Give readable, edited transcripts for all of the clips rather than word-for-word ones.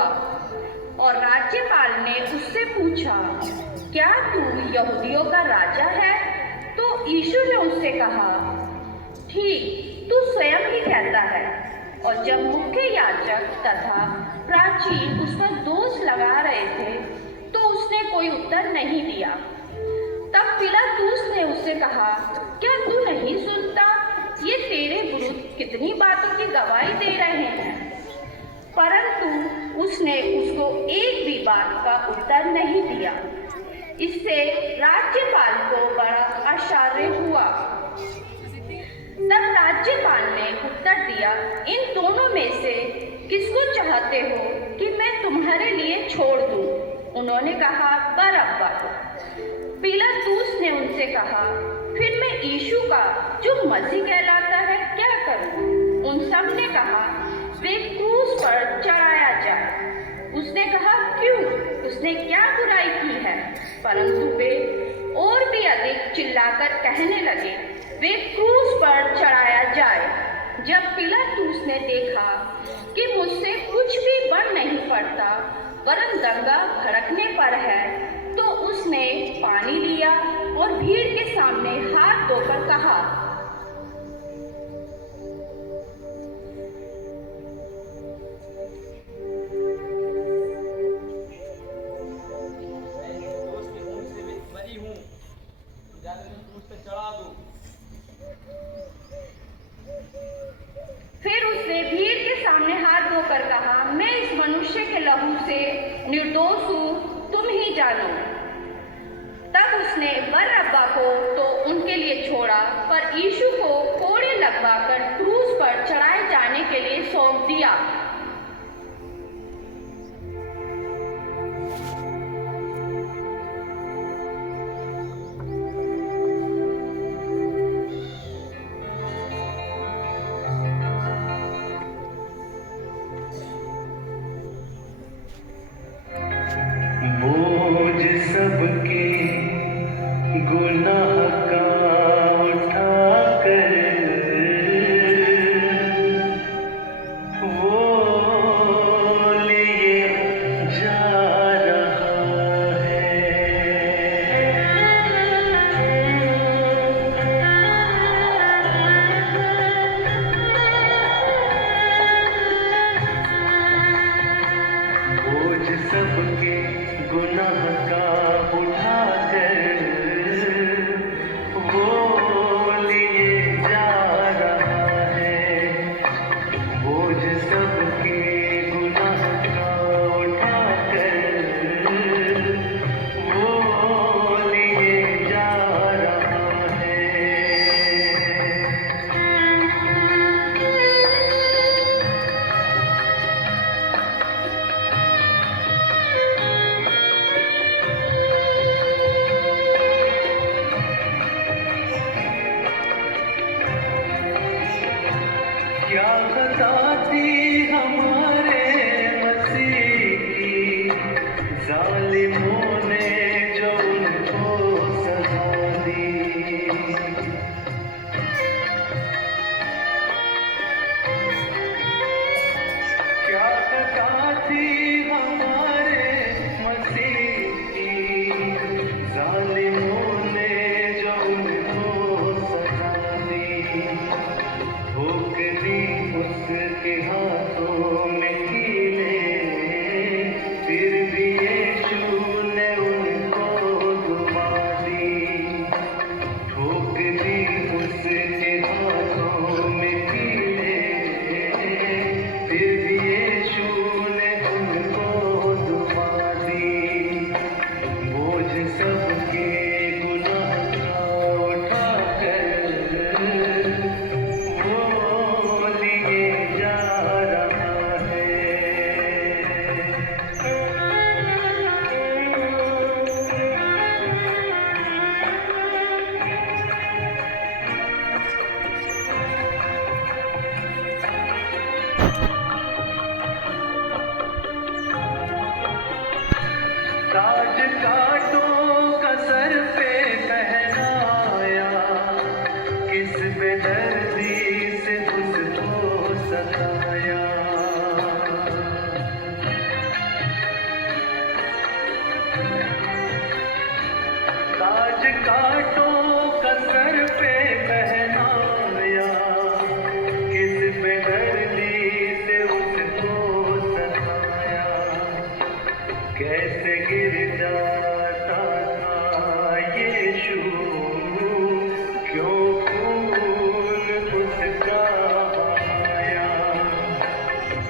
हुआ और राज्यपाल ने उससे पूछा, क्या तू यहूदियों का राजा है? तो यीशु ने उससे कहा, ठीक, तू स्वयं ही कहता है। और जब मुख्य याजक तथा प्राचीन उस पर दोष लगा रहे थे तो उसने कोई उत्तर नहीं दिया। तब पिलातुस ने उससे कहा, क्या तू नहीं सुनता? ये तेरे विरुद्ध कितनी बातों की गवाही दे रहे हैं। परंतु उसने उसको एक भी बात का उत्तर नहीं दिया। इससे राज्यपाल को बड़ा आश्चर्य हुआ। तब राज्यपाल ने उत्तर दिया, इन दोनों में से किसको चाहते हो कि मैं तुम्हारे लिए छोड़ दूं? उन्होंने कहा, बरअब्बा को। पिलातुस ने उनसे कहा, फिर मैं यीशु का जो मसीह कहलाता है क्या करूं? उन सब ने कहा, वे क्रूस पर चढ़ाया जाए। उसने कहा, क्यों? उसने क्या बुराई की है? परंतु वे और भी अधिक चिल्लाकर कहने लगे, वे क्रूस पर चढ़ाया जाए। जब पिलातुस ने देखा कि मुझसे कुछ भी बन नहीं पड़ता वरन दंगा भड़कने पर है, तो उसने पानी लिया और भीड़ के सामने हाथ धोकर कहा, फिर उसने भीड़ के सामने हाथ धोकर कहा, मैं इस मनुष्य के लहू से निर्दोष हूँ, तुम ही जानो। तब उसने बरअब्बा को तो उनके लिए छोड़ा, पर यीशु को कोड़े लगवाकर क्रूस पर चढ़ाए जाने के लिए सौंप दिया।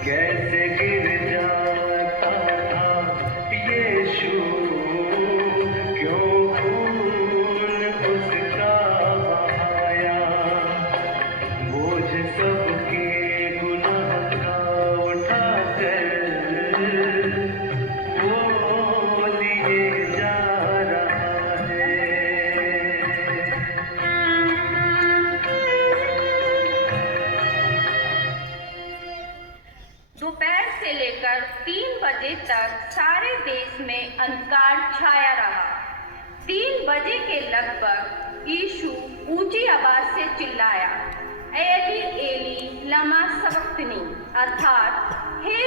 कैसे गिर जाता था यीशु, क्यों खून उसका बहाया, बोझ सबके गुनाह का उठाकर वो लिए जा रहा है। दोपहर से लेकर 3 बजे तक सारे देश में अंधकार छाया रहा। 3 बजे के लगभग यीशु ऊंची आवाज से चिल्लाया, एली एली लमा सबक्तनी, अर्थात हे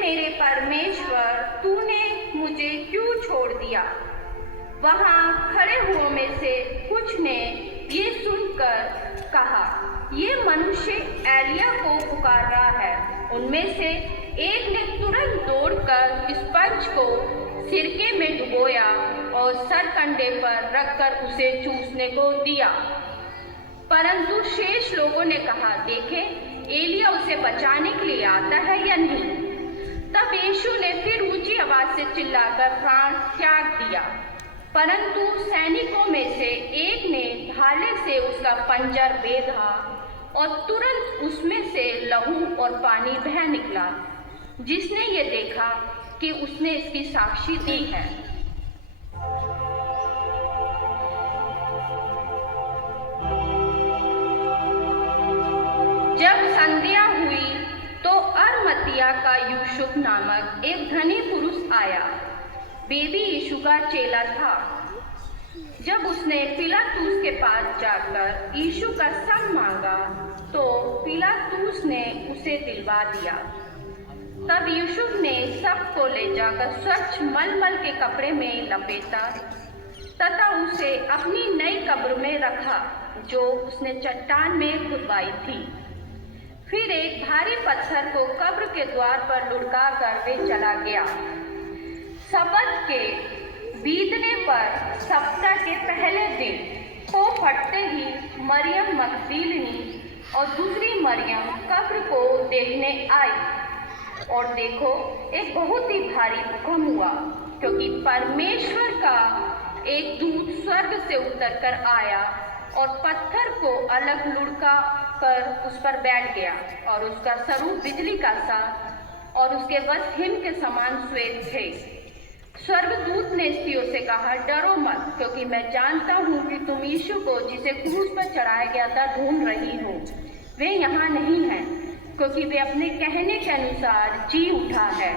मेरे परमेश्वर तूने मुझे क्यों छोड़ दिया। वहां खड़े हुओं में से कुछ ने ये सुनकर कहा, ये मनुष्य एलिया को पुकार रहा है। उनमें से एक ने तुरंत दौड़कर स्पंज को सिरके में डुबोया और सर कंधे पर रखकर उसे चूसने को दिया। परंतु शेष लोगों ने कहा, देखें एलिया उसे बचाने के लिए आता है या नहीं। तब यीशु ने फिर ऊंची आवाज से चिल्लाकर प्राण त्याग दिया। परंतु सैनिकों में से एक ने भाले से उसका पंजर बेधा और तुरंत उसमें से लहू और पानी बह निकला। जिसने ये देखा कि उसने इसकी साक्षी दी है। जब संध्या हुई तो अरमतिया का यूसुफ नामक एक धनी पुरुष आया। बेबी यीशु का चेला था। जब उसने पिलातूस के पास जाकर यीशु का संग मांगा तो पिलातूस ने उसे दिलवा दिया। तब यूसुफ ने सबको ले जाकर स्वच्छ मलमल के कपड़े में लपेटा तथा उसे अपनी नई कब्र में रखा जो उसने चट्टान में खुदवाई थी। फिर एक भारी पत्थर को कब्र के द्वार पर लुढ़का कर वे चला गया। सबत के बीतने पर सप्ताह के पहले दिन को फटते ही मरियम मगदलीनी और दूसरी मरियम कब्र को देखने आई और देखो एक बहुत ही भारी भूकंप हुआ, क्योंकि परमेश्वर का एक दूत स्वर्ग से उतर कर आया और पत्थर को अलग लुढ़का कर उस पर बैठ गया और उसका स्वरूप बिजली का सा और उसके वस्त्र हिम के समान श्वेत थे। स्वर्गदूत ने स्त्रियों से कहा, डरो मत, क्योंकि मैं जानता हूँ कि तुम यीशु को जिसे क्रूस पर चढ़ाया गया था ढूंढ रही हो। वे यहाँ नहीं हैं, क्योंकि वे अपने कहने के अनुसार जी उठा है।